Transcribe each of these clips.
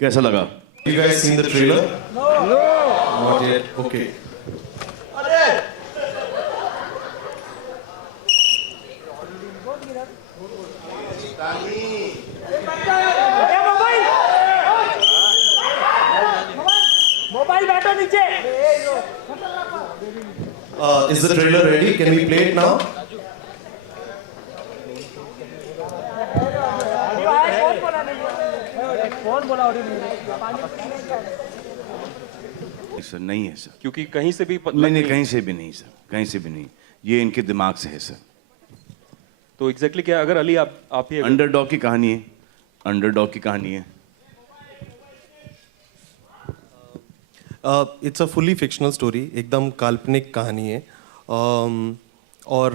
कैसा लगा? You guys seen the trailer? No. Not yet. Okay. Mobile बैठो नीचे. Is the trailer ready? Can we play it now? कौन बोला? Sir नहीं है सर. क्योंकि कहीं से भी नहीं, कहीं से भी नहीं सर, कहीं से भी नहीं. ये इनके दिमाग से है सर. तो एग्जैक्टली क्या, अगर अली आप ही अंडरडॉग की कहानी है, अंडरडॉग की कहानी है. It's a fully fictional story. एकदम काल्पनिक कहानी है. और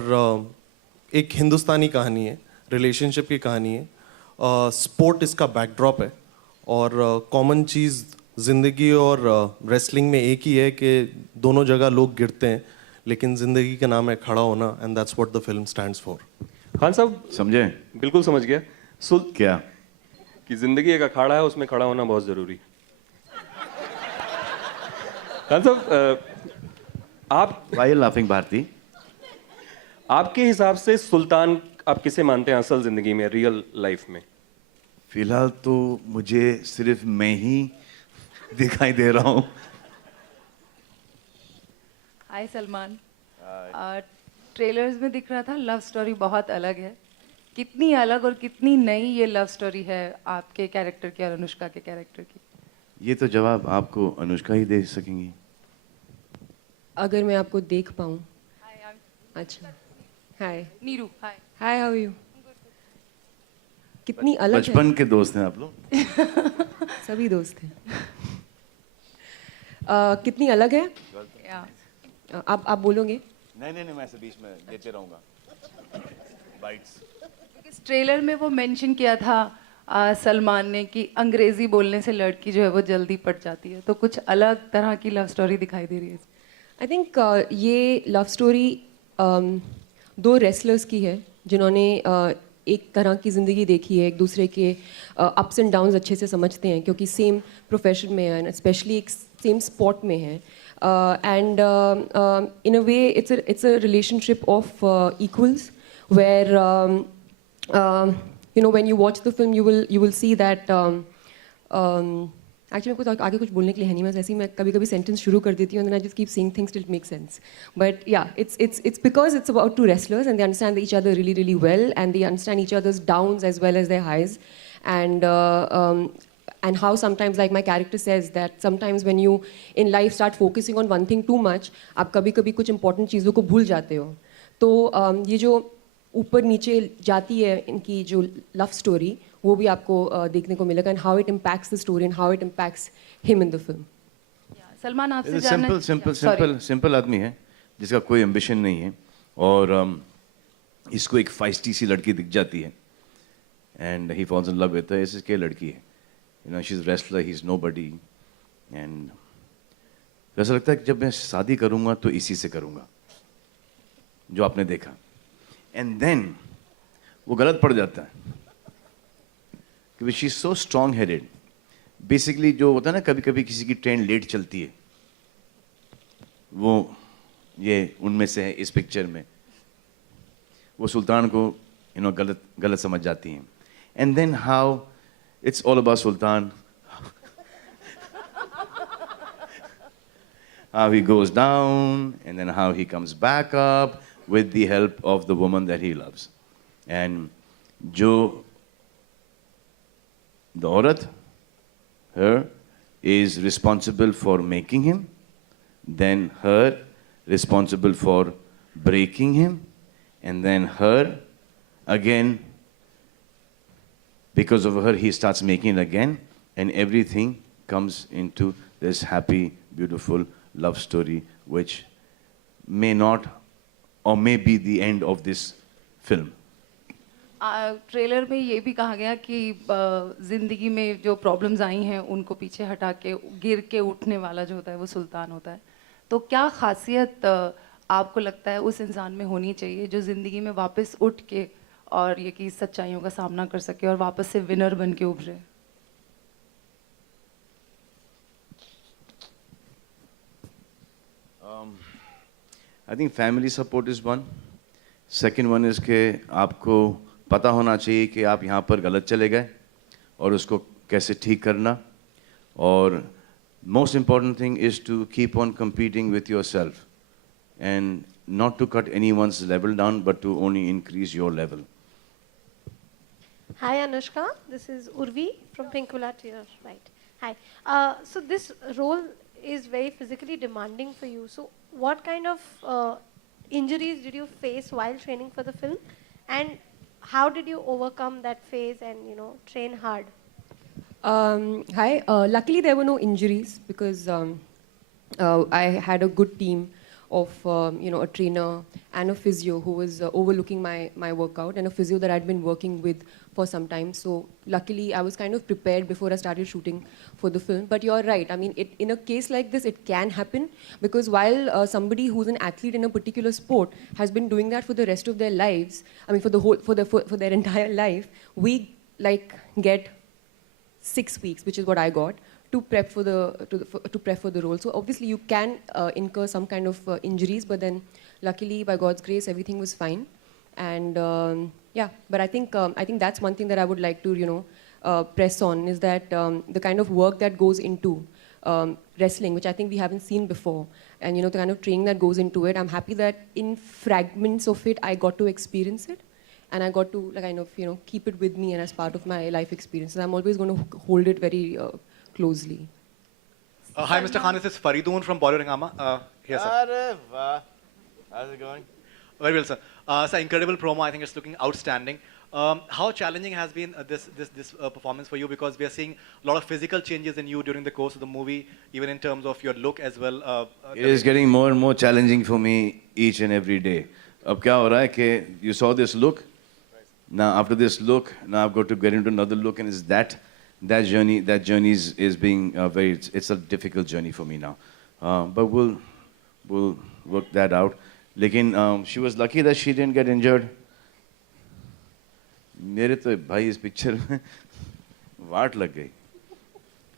एक हिंदुस्तानी कहानी है, रिलेशनशिप की कहानी है. स्पोर्ट इसका बैकड्रॉप है और कॉमन चीज़ ज़िंदगी और रेसलिंग में एक ही है कि दोनों जगह लोग गिरते हैं, लेकिन ज़िंदगी का नाम है खड़ा होना, and that's what the film stands for. Khan साहब समझे? बिल्कुल समझ गया. क्या कि जिंदगी एक अखाड़ा है, उसमें खड़ा होना बहुत जरूरी. खान साहब आप Why are you laughing, Bharti? आपके हिसाब से सुल्तान आप किसे मानते हैं असल जिंदगी में, रियल लाइफ में? फिलहाल तो मुझे सिर्फ मैं ही दिखाई दे रहा हूँ. हाय सलमान. ट्रेलर्स में दिख रहा था लव स्टोरी बहुत अलग है. कितनी अलग और कितनी नई ये लव स्टोरी है आपके कैरेक्टर की और अनुष्का के कैरेक्टर की? ये तो जवाब आपको अनुष्का ही दे सकेंगी. अगर मैं आपको देख पाऊँ. अच्छा. हाय नीरू. हाय. हाय, हाउ आर यू? कितनी अलग बचपन के दोस्त हैं आप लोग? है. सभी दोस्त हैं. कितनी अलग है. आप बोलोगे? नहीं, मैं ऐसे बीच में देते रहूंगा बाइट्स. ट्रेलर में वो मेंशन किया था सलमान ने कि अंग्रेजी बोलने से लड़की जो है वो जल्दी पट जाती है, तो कुछ अलग तरह की लव स्टोरी दिखाई दे रही है. आई थिंक ये लव स्टोरी दो रेसलर्स की है जिन्होंने एक तरह की ज़िंदगी देखी है, एक दूसरे के अप्स एंड डाउन्स अच्छे से समझते हैं क्योंकि सेम प्रोफेशन में है, स्पेशली एक सेम स्पॉट में है. And in a way it's a relationship of equals where you know when you watch the film you will see that actually मेरे को आगे कुछ बोलने के लिए है नहीं, मैं ऐसे ही मैं कभी सेंटेंस शुरू कर देती हूँ and then I just keep saying things till it makes sense. But yeah, it's because it's about two wrestlers and they understand each other really well and they understand each other's downs as well as their highs, and how sometimes, like my character says, that sometimes when you in life start focusing on one thing too much, आप कभी कुछ important चीज़ों को भूल जाते हो. तो ये जो ऊपर नीचे जाती है इनकी जो लव स्टोरी, वो भी आपको देखने को मिलेगा, and how it impacts the story and how it impacts him in the film. Salman आपसे जानना सिंपल आदमी है जिसका कोई एम्बिशन नहीं है और इसको एक फाइस्टी सी लड़की दिख जाती है and he falls in love with her. ऐसी क्या लड़की है, you know, she is wrestler, he is nobody. And ऐसा लगता है कि जब मैं शादी करूंगा तो इसी से करूंगा जो आपने देखा. एंड देन वो गलत पड़ जाता है क्योंकि she is so strong headed. Basically जो होता है ना, कभी कभी किसी की ट्रेन लेट चलती है, वो ये उनमें से है. इस पिक्चर में वो सुल्तान को गलत समझ जाती हैं. And then how it's all about Sultan, how he goes down and then how he comes back up with the help of the woman that he loves. And जो the औरत, her, is responsible for making him, then her responsible for breaking him, and then her again, because of her he starts making it again, and everything comes into this happy, beautiful love story which may not or may be the end of this film. Trailer में ये भी कहा गया कि जिंदगी में जो problems आई हैं उनको पीछे हटा के गिर के उठने वाला जो होता है वो सुल्तान होता है। तो क्या खासियत आपको लगता है उस इंसान में होनी चाहिए जो जिंदगी में वापस उठ के और ये कि सच्चाइयों का सामना कर सके और वापस से विनर बन के उभरे? I think family support is one. Second one is कि आपको पता होना चाहिए कि आप यहाँ पर गलत चले गए और उसको कैसे ठीक करना। और most important thing is to keep on competing with yourself and not to cut anyone's level down but to only increase your level. Hi Anushka, this is Urvi from Pinkula to your right. Hi. So this role is very physically demanding for you. So what kind of injuries did you face while training for the film, and how did you overcome that phase and train hard? Hi. Luckily, there were no injuries because I had a good team of a trainer and a physio who was overlooking my workout, and a physio that I'd been working with for some time. So luckily, I was kind of prepared before I started shooting for the film. But you're right. I mean, in a case like this, it can happen because while somebody who's an athlete in a particular sport has been doing that for the rest of their lives, I mean, for their entire life, we get 6 weeks, which is what I got, to prep for the role. So obviously you can incur some kind of injuries, but then luckily by God's grace everything was fine. And yeah, but I think that's one thing that I would like to press on, is that the kind of work that goes into wrestling, which I think we haven't seen before, and the kind of training that goes into it. I'm happy that in fragments of it I got to experience it. And I got to keep it with me and as part of my life experience. And I'm always going to hold it very closely. Hi, Mr. Khan. This is Faridoon from Bollywood Hangama. Here, sir. How's it going? Very well, sir. Sir, incredible promo. I think it's looking outstanding. How challenging has been this performance for you? Because we are seeing a lot of physical changes in you during the course of the movie, even in terms of your look as well. It is getting more and more challenging for me each and every day. अब क्या हो रहा है कि you saw this look. Now after this look, now I've got to get into another look, and it's that journey is being it's a difficult journey for me now. But we'll work that out. लेकिन she was lucky that she didn't get injured. मेरे तो भाई इस picture में वाट लग गई.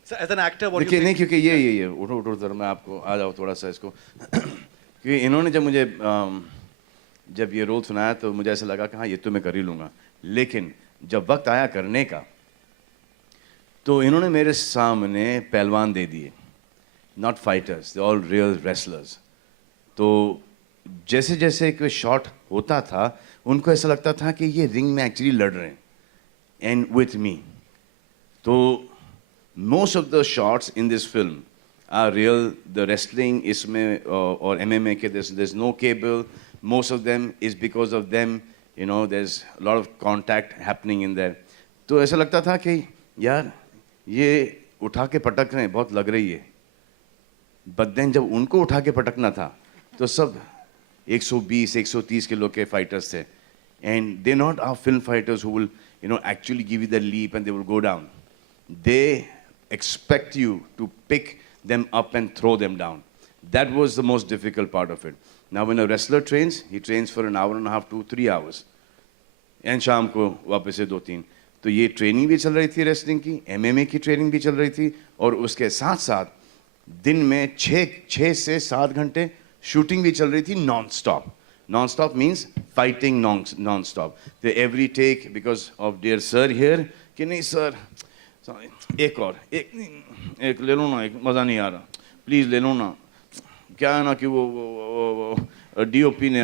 So as an actor, what do you देखिए नहीं, think? क्योंकि ये उठो जरा, मैं आपको आ जाओ थोड़ा सा इसको. क्योंकि इन्होंने जब ये रोल सुनाया तो मुझे ऐसा लगा कि हाँ ये तो मैं कर ही लूँगा. लेकिन जब वक्त आया करने का तो इन्होंने मेरे सामने पहलवान दे दिए, not fighters, they all real wrestlers. तो जैसे जैसे कोई शॉट होता था उनको ऐसा लगता था कि ये रिंग में एक्चुअली लड़ रहे हैं एंड विथ मी. तो most of the shots in this film are real. The wrestling इसमें और MMA के there's no cable. Most of them is because of them, there's a lot of contact happening in there. तो ऐसा लगता था कि यार ये उठा के पटक रहे हैं, बहुत लग रही है. But then जब उनको उठा के पटकना था तो सब 120-130 किलो के फाइटर्स थे. And they're not our film fighters who will, actually give you the leap and they will go down. They expect you to pick them up and throw them down. That was the most difficult part of it. Now when a wrestler trains, he trains for an hour and a half to 3 hours. And शाम को वापस से 2-3. तो ये training भी चल रही थी रेसलिंग की, MMA की ट्रेनिंग भी चल रही थी, और उसके साथ साथ दिन में 6 से 7 घंटे शूटिंग भी चल रही थी non stop. Non stop means fighting non stop. तो every take because of dear sir here कि नहीं सर एक ले लो ना, एक मज़ा नहीं आ रहा, प्लीज़ ले लो ना. क्या है ना कि वो DOP ने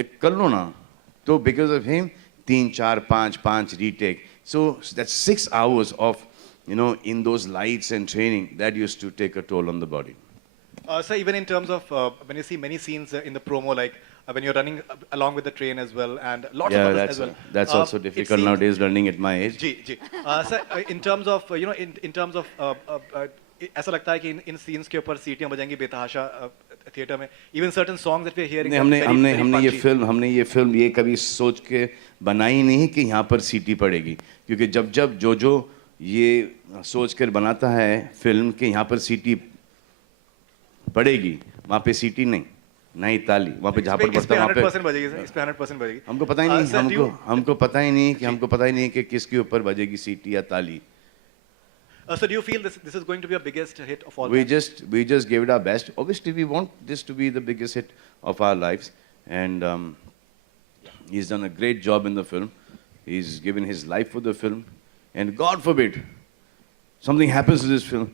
एक कर लो ना. तो because of him 3, 4, 5 retake. So that's 6 hours of in those lights and training that used to take a toll on the body. So even in terms of when you see many scenes in the promo, like when you're running along with the train as well, and lots of others as well. That's also difficult nowadays running at my age. जी. Sir, in terms of in terms of ऐसा लगता है कि इन scenes के ऊपर सीटियां बजाएंगी बेतहाशा. theater में. Even certain songs that we're hearing. नहीं, are very, very हमने ये फिल्म ये कभी सोच के बनाई नहीं कि यहाँ पर सीटी पड़ेगी, क्योंकि जब जो ये सोच कर बनाता है फिल्म कि यहाँ पर सीटी पड़ेगी, वहाँ पे सीटी नहीं ताली, वहाँ पे जहाँ पर इस पे पड़ता है वहाँ 100% पे बजेगी सर, इस पे 100% बजेगी. हमको पता ही नहीं, Sir, do you- हमको पता ही नहीं कि किसके ऊपर बजेगी सीटी या ताली. So do you feel this is going to be a biggest hit of all We time? just gave it our best. Obviously, we want this to be the biggest hit of our lives, and he's done a great job in the film. He's given his life for the film, and God forbid something happens to this film.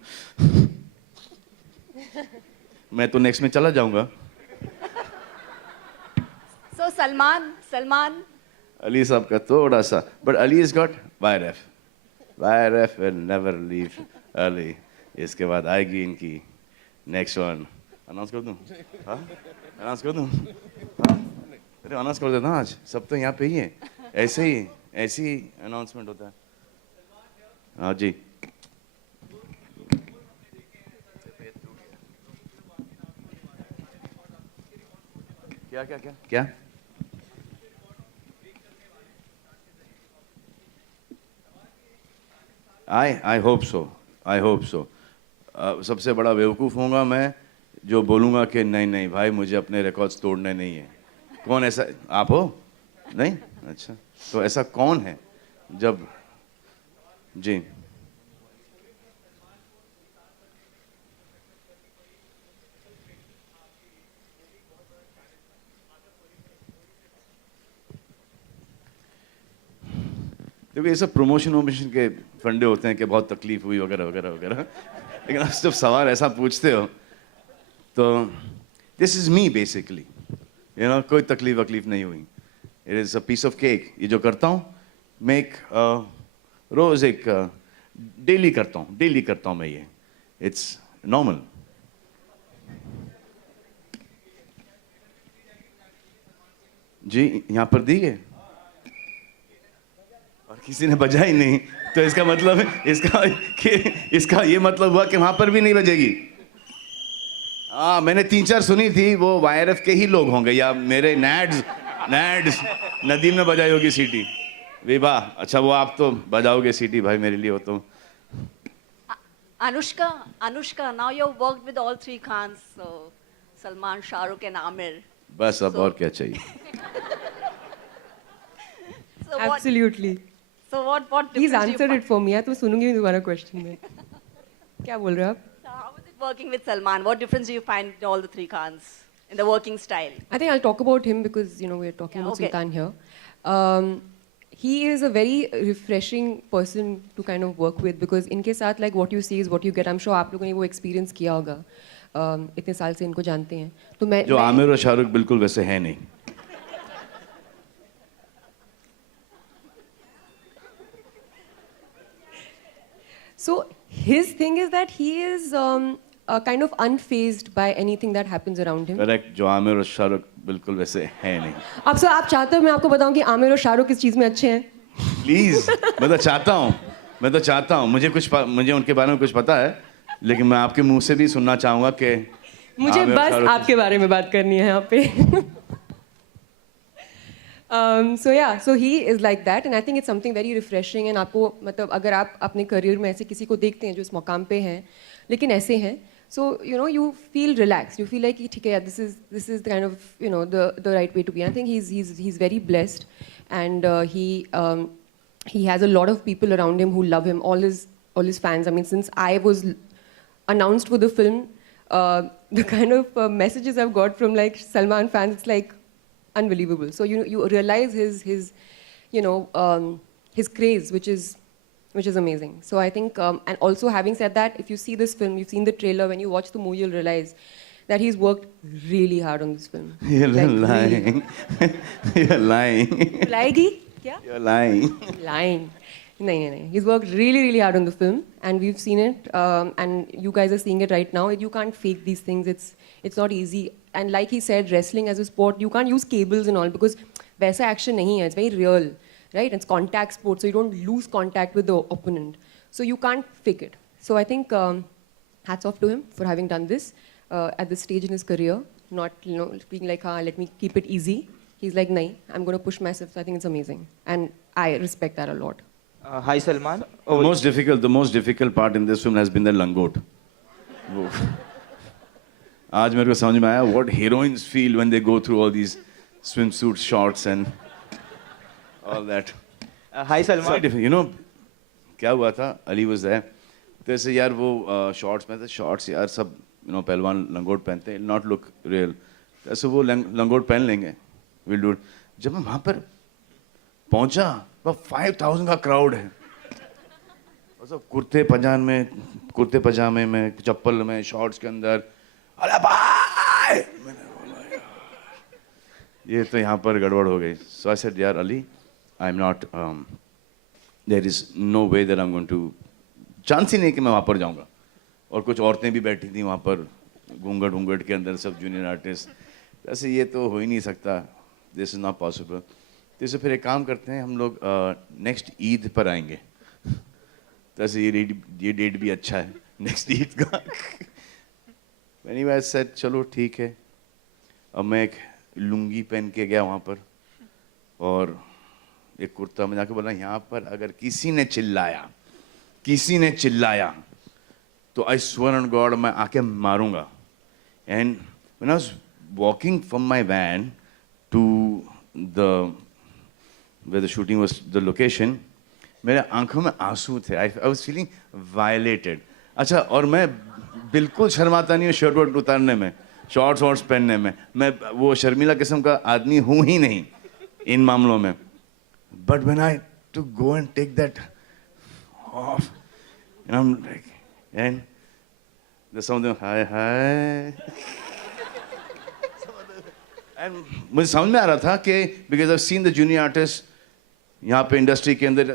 मैं तो next में चला जाऊँगा. So Salman. Ali साहब का थोड़ा सा, but Ali has got YRF. YRF will never leave Ali. इसके बाद आएगी इनकी next one. Announce कर दूँ? हाँ? Announce कर दूँ? हाँ? अरे announce कर देना आज. सब तो यहाँ पे ही है. ऐसे ही announcement होता है. हाँ जी. क्या? I hope so. सबसे बड़ा बेवकूफ़ होऊंगा मैं जो बोलूँगा कि नहीं भाई मुझे अपने रिकॉर्ड्स तोड़ने नहीं है. कौन ऐसा? आप हो? नहीं? अच्छा. तो ऐसा कौन है जब जी देखो ये सब प्रमोशन के फंडे होते हैं कि बहुत तकलीफ हुई वगैरह वगैरह वगैरह, लेकिन आप जब सवाल ऐसा पूछते हो तो दिस इज मी बेसिकली, कोई तकलीफ नहीं हुई. It is a piece of cake. ये जो करता हूँ मैं रोज़ डेली करता हूँ मैं ये. It's normal. जी यहाँ पर दी है और किसी ने बजा ही नहीं, तो इसका मतलब इसका ये मतलब हुआ कि वहां पर भी नहीं बजेगी. हाँ, मैंने 3-4 सुनी थी, वो YRF के ही लोग होंगे या मेरे नैड्स नदीम ने बजाई होगी सीटी. विवाह, अच्छा वो आप तो बजाओगे सीटी भाई मेरे लिए हो तो. Anushka, now you've worked with all three Khans, so Salman, Shah Rukh and Amir. बस अब और क्या चाहिए. So what, Absolutely. so what difference He's do you answered it for me. मैं तो सुनूंगी नहीं दोबारा question में. क्या बोल रहे हो आप? So how is it working with Salman? What difference do you find in all the three Khans in the working style? I think I'll talk about him because we're talking Yeah, about okay. Sultan here. He is a very refreshing person to kind of work with because इनके साथ like what you see is what you get. I'm sure आप लोगों ने वो experience किया होगा. इतने साल से इनको जानते हैं. तो जो आमिर और शाहरुख बिल्कुल वैसे है नहीं. So his thing is that he is kind of unfazed by anything that happens around him. Correct. जो आमिर और शाहरुख बिल्कुल वैसे है नहीं. अब सर आप चाहते हो मैं आपको बताऊं कि आमिर और शाहरुख किस चीज़ में अच्छे हैं? प्लीज, मैं तो चाहता हूँ मुझे उनके बारे में कुछ पता है, लेकिन मैं आपके मुंह से भी सुनना चाहूंगा कि मुझे आमिर और बस शाहरुख आपके बारे में बात करनी है यहाँ पे. So he is like that and I think it's something very refreshing and आपको मतलब अगर आप अपने करियर में ऐसे किसी को देखते हैं जो इस मकाम पे हैं लेकिन ऐसे हैं, so you feel relaxed, you feel like ठीक है, this is kind of the right way to be. I think he's very blessed and he has a lot of people around him who love him, all his fans. I mean, since I was announced for the film, the kind of messages I've got from like Salman fans, it's like unbelievable. So you realize his craze, which is amazing. So I think, and also having said that, if you see this film, you've seen the trailer, when you watch the movie, you'll realize that he's worked really hard on this film. You're Like, lying. You're lying. Lying? क्या? You're lying. Lying. No. He's worked really hard on the film, and we've seen it, and you guys are seeing it right now. You can't fake these things. It's not easy. And like he said, wrestling as a sport, you can't use cables and all because वैसा action नहीं है. It's very real, right? It's contact sport, so you don't lose contact with the opponent. So you can't fake it. So I think hats off to him for having done this. at this stage in his career, not being like, let me keep it easy. He's like, nahi, I'm going to push myself. So I think it's amazing, and I respect that a lot. Hi Salman. The most difficult part in this film has been the langot. वो आज मेरे को समझ में आया what heroines feel when they go through all these swimsuit shots and all that. Hi Salman. You know क्या हुआ था? Ali was there. तो ऐसे यार वो शॉर्ट्स में थे, शॉर्ट्स यार सब पहलवान लंगोट पहनते हैं, नॉट लुक रियल. ऐसे वो लंगोट पहन लेंगे, विल डू. जब मैं वहाँ पर पहुँचा, वह 5000 का क्राउड है, और सब कुर्ते पजामे में, चप्पल में, शॉर्ट्स के अंदर. अरे भाई, मैंने बोला यार ये तो यहाँ पर गड़बड़ हो गई. सो आई सेड यार Ali, I am not, there is no way that I am going to, chance ही नहीं कि मैं वहाँ पर जाऊँगा. और कुछ औरतें भी बैठी थी वहाँ पर घूंघट के अंदर, सब जूनियर आर्टिस्ट. ऐसे ये तो हो ही नहीं सकता, दिस इज़ नॉट पॉसिबल. तो इसे फिर एक काम करते हैं, हम लोग नेक्स्ट ईद पर आएंगे. तो ऐसे ये डेट भी अच्छा है, नेक्स्ट ईद का. एनीवे आई सेड चलो ठीक है. अब मैं एक लुंगी पहन के गया वहाँ पर, और एक कुर्ता में जाके बोला, यहाँ पर अगर किसी ने चिल्लाया तो आई स्वेयर ऑन गॉड मैं आके मारूंगा. And when I was walking from my van to the where the shooting was the location, मेरे आंखों में आंसू थे. I was feeling violated. अच्छा, और मैं बिल्कुल शर्माता नहीं हूँ शर्ट वर्ट उतारने में, शॉर्ट्स वॉर्ट्स पहनने में. मैं वो शर्मीला किस्म का आदमी हूँ ही नहीं इन मामलों में. But when I to go and take that off, and I'm like, and there's something hi. And मुझे समझ में आ रहा था कि because I've seen the junior artists यहाँ पे इंडस्ट्री के अंदर,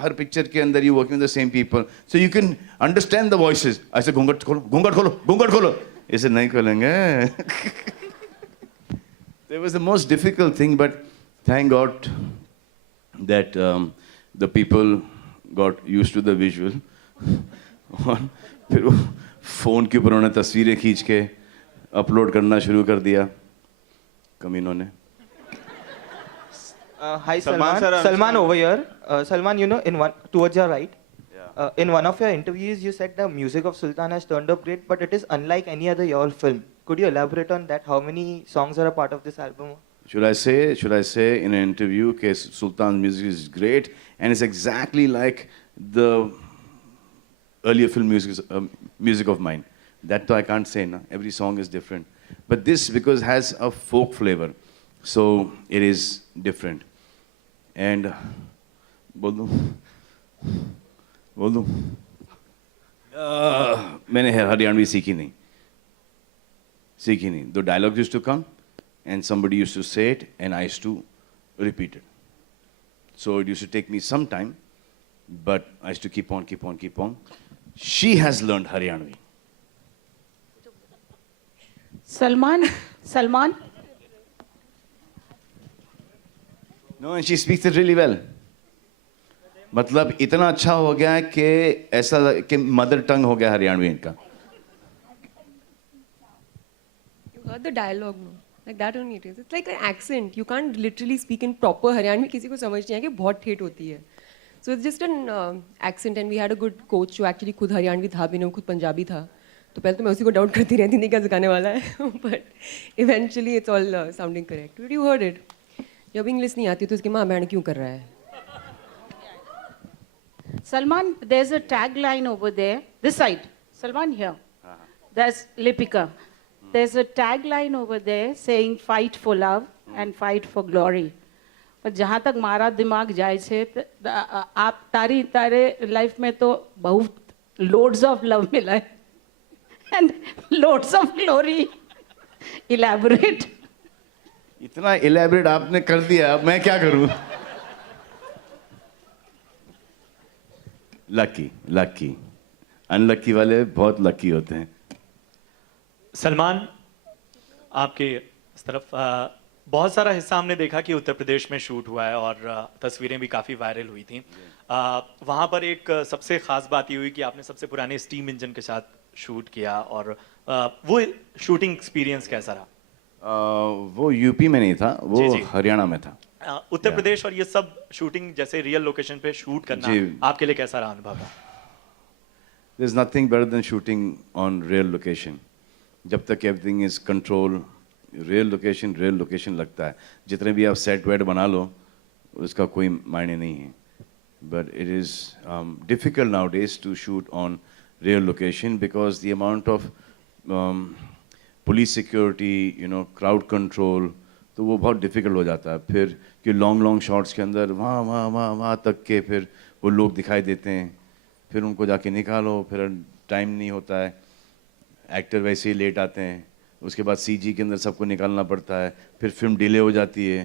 हर पिक्चर के अंदर you working with the same people, so you can understand the voices. ऐसे घूंघट खोलो. ऐसे नहीं खोलेंगे. It was the most difficult thing, but thank God that the people got used to the visual. और फिर वो फ़ोन के ऊपर उन्होंने तस्वीरें खींच के अपलोड करना शुरू कर दिया कमीनों ने. Hi Salman. Salman over here. Salman, towards your right. Yeah. In one of your interviews, you said the music of Sultan has turned up great, but it is unlike any other your film. Could you elaborate on that? How many songs are a part of this album? Should I say in an interview that Sultan's music is great and it's exactly like the earlier film music of mine? That I can't say, na? Every song is different. But this, because has a folk flavor, so it is different. And बोल दूँ मैंने हरियाणवी सीखी नहीं. The dialogue used to come and somebody used to say it and I used to repeat it. So it used to take me some time, but I used to keep on. She has learned Haryanvi. Salman. No, and she speaks it really well. मतलब इतना अच्छा हो गया है कि ऐसा कि mother tongue हो गया हरियाणवी इनका. You heard the dialogue, no? Like that only it is. It's like an accent. You can't literally speak in proper Haryanvi. किसी को समझ नहीं आएगा कि बहुत ठेठ होती है. So it's just an accent, and we had a good coach जो actually खुद हरियाणवी था भी नहीं, खुद पंजाबी था. तो पहले तो मैं उसी को डाउट करती रहती थी क्या सिखाने वाला है. But eventually it's all sounding correct. But you heard it. जब इंग्लिश नहीं आती तो उसकी माँ बहन क्यों कर रहा है? Salman, there's a tagline over there. This side. Salman, here. There's Lipika. There's a tagline over there saying fight for love and fight for glory. पर जहाँ तक मारा दिमाग जाए छे आप तारे लाइफ में तो बहुत loads of love मिला है and loads of glory. Elaborate. इतना elaborate आपने कर दिया, अब मैं क्या करूँ? लकी अनलकी वाले बहुत लकी होते हैं. सलमान, आपके इस तरफ बहुत सारा हिस्सा हमने देखा कि उत्तर प्रदेश में शूट हुआ है और तस्वीरें भी काफ़ी वायरल हुई थी. वहाँ पर एक सबसे ख़ास बात ये हुई कि आपने सबसे पुराने स्टीम इंजन के साथ शूट किया और वो शूटिंग एक्सपीरियंस कैसा रहा? वो यूपी में नहीं था, वो जी, जी। हरियाणा में था। उत्तर प्रदेश और ये सब शूटिंग जैसे रियल लोकेशन पे शूट करना जी। आपके लिए कैसा रहा अनुभव रहा? There's nothing better than shooting on real location. जब तक everything is control, real location लगता है। जितने भी आप सेट वेट बना लो, उसका कोई मायने नहीं है। But it is difficult nowadays to shoot on real location because the amount of police security, you know, crowd control, तो वो बहुत difficult हो जाता है। फिर कि long shots के अंदर वहाँ तक के फिर वो लोग दिखाई देते हैं, फिर उनको जाके निकालो, फिर टाइम नहीं होता है, एक्टर वैसे ही लेट आते हैं, उसके बाद सीजी के अंदर सबको निकालना पड़ता है, फिर फिल्म डिले हो जाती है।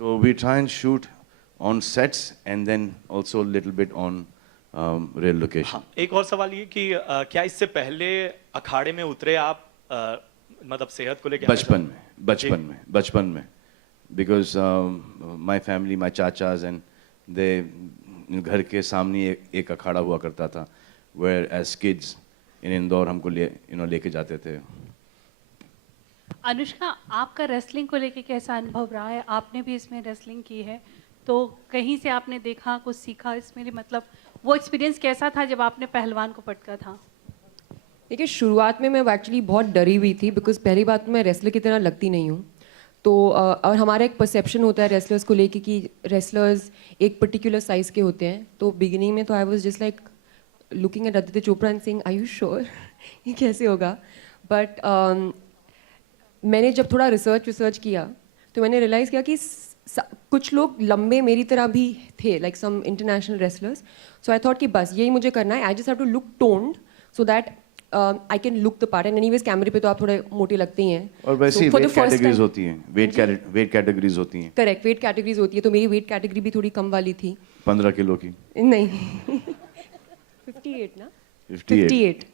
तो we try and shoot on sets and then also little bit on real location. एक और सवाल ये कि क्या इससे पहले अखाड़े में उतरे आप मतलब सेहत को लेकर? बचपन में because my family, my chachas and they, घर के सामने एक अखाड़ा हुआ करता था, where as kids in Indore हमको लेके जाते थे। अनुष्का, आपका रेसलिंग को लेके कैसा अनुभव रहा है? आपने भी इसमें रेसलिंग की है, तो कहीं से आपने देखा, कुछ सीखा इसमें, मतलब वो एक्सपीरियंस कैसा था जब आपने पहलवान को पटका था? देखिए, शुरुआत में मैं एक्चुअली बहुत डरी हुई थी बिकॉज पहली बात मैं रेसलर की तरह लगती नहीं हूँ। तो और हमारा एक परसेप्शन होता है रेसलर्स को लेके कि रेसलर्स एक पर्टिकुलर साइज़ के होते हैं। तो बिगिनिंग में तो I was just like looking at Aditya Chopra and saying, are you sure ये कैसे होगा? बट मैंने जब थोड़ा रिसर्च किया तो मैंने रियलाइज़ किया कि कुछ लोग लंबे मेरी तरह भी थे, like some international wrestlers. So I thought कि बस यही मुझे करना है, I just have to look toned so that I can look the part. And anyways कैमरे पे तो आप थोड़े मोटे लगते ही हैं। और वैसे वेट कैटेगरीज होती हैं, वेट कैटेगरीज होती हैं। करेक्ट, वेट कैटेगरीज होती है। तो मेरी वेट कैटेगरी भी थोड़ी कम वाली थी, 15 किलो की नहीं 58 ना, 58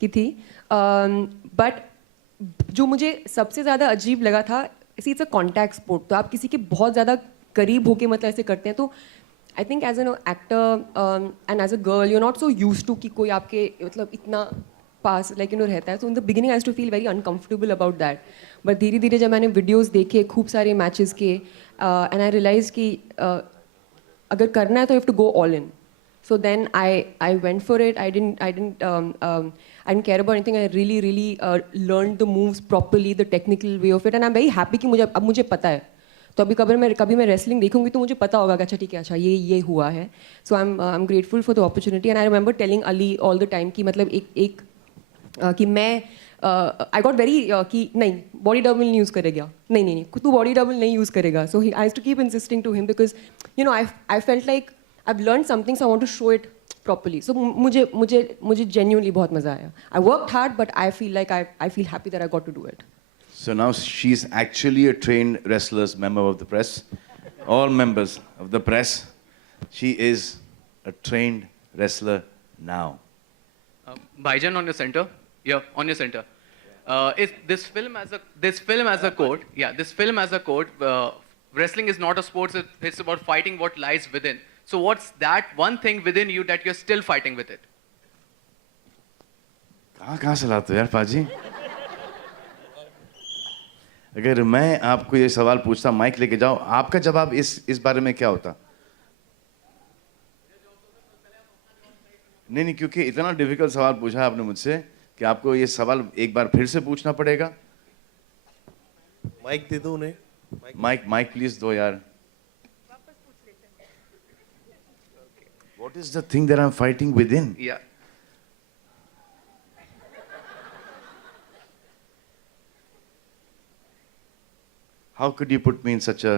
की थी। बट जो मुझे सबसे ज़्यादा अजीब लगा था, इट्स अ कॉन्टैक्ट स्पोर्ट, तो आप किसी के बहुत ज़्यादा करीब होके मतलब ऐसे करते हैं। तो I think as an actor and as a girl you are not so used to कि कोई आपके मतलब इतना पास लाइक यू नो रहता है। So in the beginning I used to feel very uncomfortable about that. But धीरे धीरे जब मैंने वीडियोज़ देखे खूब सारे मैचेस के, एंड आई रियलाइज कि अगर करना है तो you have to go all in. So then I went for it. I didn't care about anything. I really learned the moves properly, the technical way of it, and I'm very happy कि अब मुझे पता है। तो अभी कभी मैं wrestling देखूंगी तो मुझे पता होगा कि अच्छा ठीक है, अच्छा ये हुआ है। So I'm grateful for the opportunity, and I remember telling Ali all the time कि मतलब कि मैं I got very कि नहीं बॉडी डबल नहीं यूज़ करेगा, नहीं तू बॉडी डबल नहीं यूज़ करेगा। So I used to keep insisting to him because you know I felt like I've learned something, so I want to show it properly. So मुझे genuinely बहुत मज़ा आया. I worked hard, but I feel like I feel happy that I got to do it. So now she's actually a trained wrestler, member of the press. All members of the press. She is a trained wrestler now. Baijan on your center. Yeah, on your center. Is this film as a code? Yeah, this film as a code. Wrestling is not a sport. It's about fighting what lies within. So what's that one thing within you that you're still fighting with it? कहाँ से लाते हो यार पाजी? अगर मैं आपको ये सवाल पूछता, माइक लेके जाओ, आपका जवाब इस बारे में क्या होता? नहीं, क्योंकि इतना डिफिकल्ट सवाल पूछा है आपने मुझसे कि आपको ये सवाल एक बार फिर से पूछना पड़ेगा। माइक दे दो उन्हें। माइक प्लीज दो यार। What is the thing that I'm fighting within? Yeah. How could you put me in such a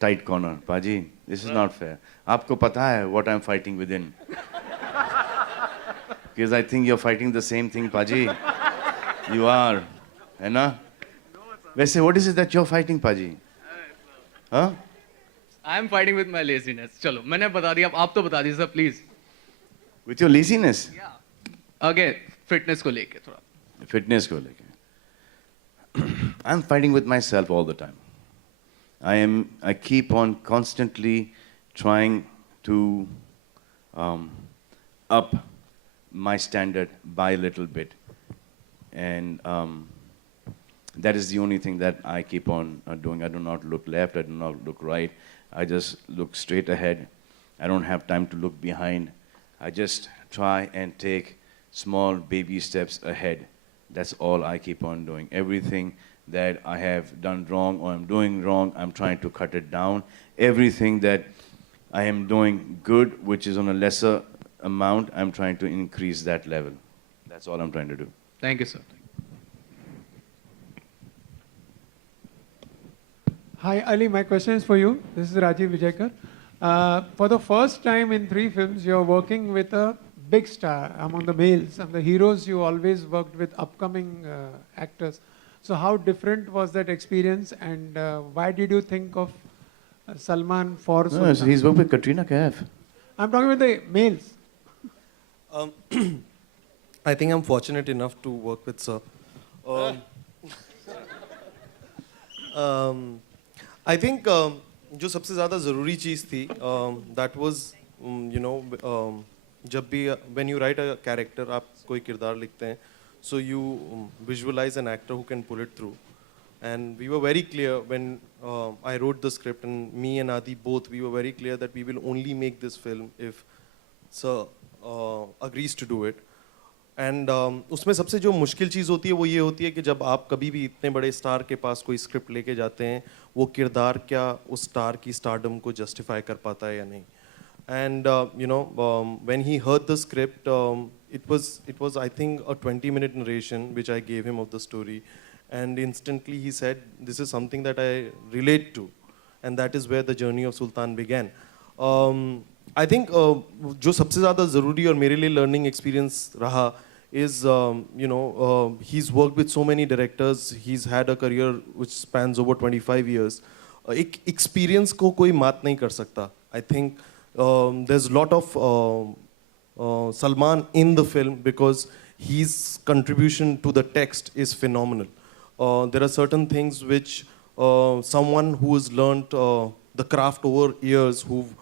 tight corner, Paji? This is not fair. आपको पता है what I'm fighting within? Because I think you're fighting the same thing, Paji. You are, है ना? वैसे what is it that you're fighting, Paji? Huh? I am fighting with my laziness. चलो, मैंने बता दिया, आप तो बता दीजिए please. With your laziness? Yeah. Again, fitness को लेके थोड़ा। Fitness को लेके। I'm fighting with myself all the time. I keep on constantly trying to up my standard by a little bit. And that is the only thing that I keep on doing. I do not look left, I do not look right. I just look straight ahead. I don't have time to look behind. I just try and take small baby steps ahead. That's all I keep on doing. Everything that I have done wrong or I'm doing wrong, I'm trying to cut it down. Everything that I am doing good, which is on a lesser amount, I'm trying to increase that level. That's all I'm trying to do. Thank you, sir. Hi, Ali. My question is for you. This is Rajiv Vijayakar. For the first time in 3 films, you're working with a big star among the males. And the heroes, you always worked with upcoming actors. So how different was that experience, and why did you think of Salman for No, Sultan? he's worked with Katrina Kaif. I'm talking about the males. I think I'm fortunate enough to work with Sir. I think जो सबसे ज़्यादा ज़रूरी चीज़ थी, that was, you know, जब भी when you write a character, आप कोई किरदार लिखते हैं, so you visualize an actor who can pull it through. And we were very clear when I wrote the script, and me and Adi both, we were very clear that we will only make this film if Sir agrees to do it. And उसमें सबसे जो मुश्किल चीज़ होती है वो ये होती है कि जब आप कभी भी इतने बड़े स्टार के पास कोई स्क्रिप्ट लेके जाते हैं, वो किरदार क्या उस स्टार की स्टारडम को जस्टिफाई कर पाता है या नहीं. And you know when he heard the script, it was I think a 20-minute narration which I gave him of the story, and instantly he said, this is something that I relate to, and that is where the journey of Sultan began. I think जो सबसे ज़्यादा ज़रूरी और मेरे लिए learning experience रहा is, you know, he's worked with so many directors, he's had a career which spans over 25 years. एक experience को कोई मात नहीं कर सकता. I think there's a lot of Salman in the film because his contribution to the text is phenomenal. There are certain things which someone who has learnt the craft over years, who've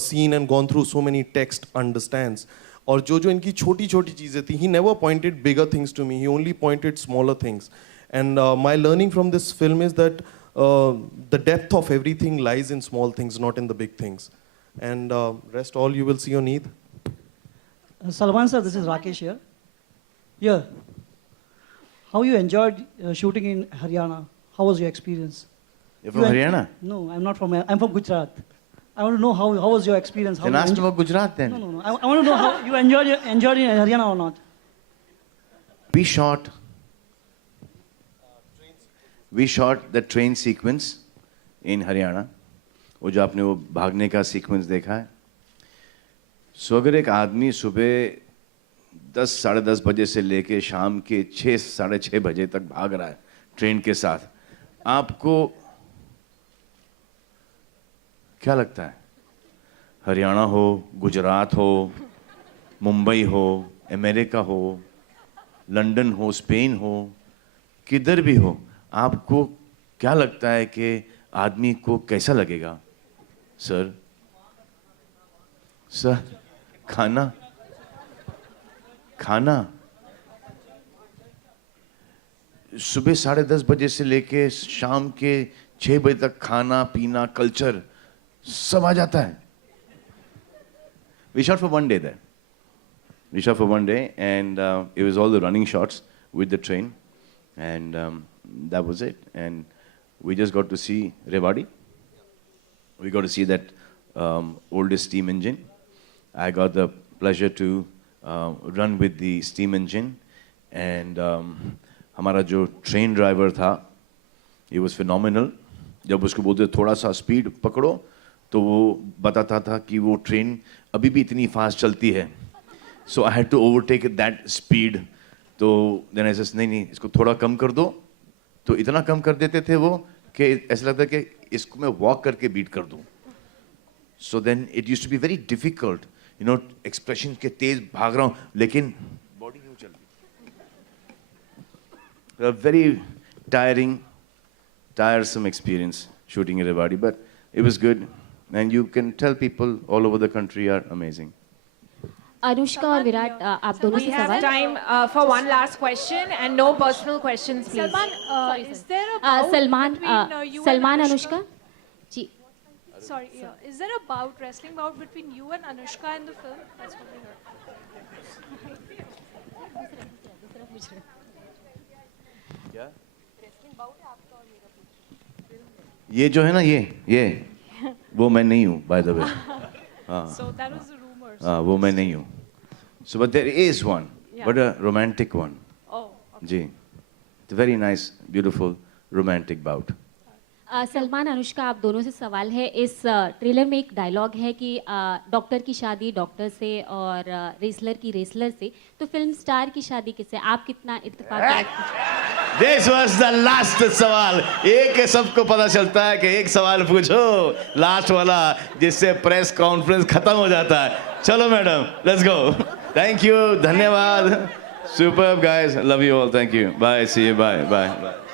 seen and gone through so many texts understands. और जो जो इनकी छोटी छोटी चीज़ें थी, he never pointed bigger things to me, he only pointed smaller things. And my learning from this film is that the depth of everything lies in small things, not in the big things. And rest all you will see on Eid. Salman sir, this is Rakesh here. Yeah. How you enjoyed shooting in Haryana? How was your experience? You're from Haryana? No, I'm not from. I'm from Gujarat. I want to know how was your experience? How Then ask about Gujarat then. No. I want to know how you enjoyed in Haryana or not. We shot the train sequence in Haryana. वो जो आपने वो भागने का sequence देखा है. सो अगर एक आदमी सुबह 10 साढ़े 10 बजे से लेके शाम के 6 साढ़े 6 बजे तक भाग रहा है ट्रेन के साथ, आपको क्या लगता है? हरियाणा हो, गुजरात हो, मुंबई हो, अमेरिका हो, लंदन हो, स्पेन हो, किधर भी हो, आपको क्या लगता है कि आदमी को कैसा लगेगा? सर खाना सुबह 10:30 बजे से लेके शाम के 6 बजे तक खाना पीना कल्चर सब आ जाता है. We shot for one day there. We shot for one day, and it was all the running shots with the train, and that was it. And we just got to see Rewari. We got to see that oldest steam engine. I got the pleasure to run with the steam engine, and हमारा जो train driver था, he was phenomenal. जब उसको बोलते थोड़ा सा speed पकड़ो, तो वो बताता था कि वो ट्रेन अभी भी इतनी फास्ट चलती है. So I had to overtake that speed. तो then I said नहीं इसको थोड़ा कम कर दो. तो इतना कम कर देते थे वो कि ऐसा लगता कि इसको मैं वॉक करके बीट कर दूं. So then it used to be very difficult, you know, expression के तेज भाग रहा हूँ लेकिन बॉडी नहीं चल रही. A very tiresome experience shooting in Rewari, but it was good, and you can tell people all over the country are amazing. Anushka और विराट आप दोनों We से have सवाल time for one last question and no personal questions, please. Salman, is there a bout Salman between you Salman and Anushka ji Sorry, is there a bout, wrestling bout between you and Anushka in the film? That's what we heard. क्या? ये जो है ना ये वो मैं नहीं हूँ by the way. हाँ. So that was the rumor. हाँ वो मैं नहीं हूँ. So but there is one, Yeah. but a romantic one. Oh. Ji. It's a very nice, beautiful, romantic bout. Salman Anushka आप दोनों से सवाल है इस ट्रेलर में एक डायलॉग है कि डॉक्टर की शादी डॉक्टर से और रेसलर की रेसलर से तो फिल्म स्टार की शादी किससे आप कितना इत्तेफाक This was the last सवाल. एक सबको पता चलता है कि एक सवाल पूछो लास्ट वाला जिससे प्रेस कॉन्फ्रेंस खत्म हो जाता है. चलो madam, let's go. Thank you, धन्यवाद. Superb guys, love you all. Thank you. Bye. See you. Bye.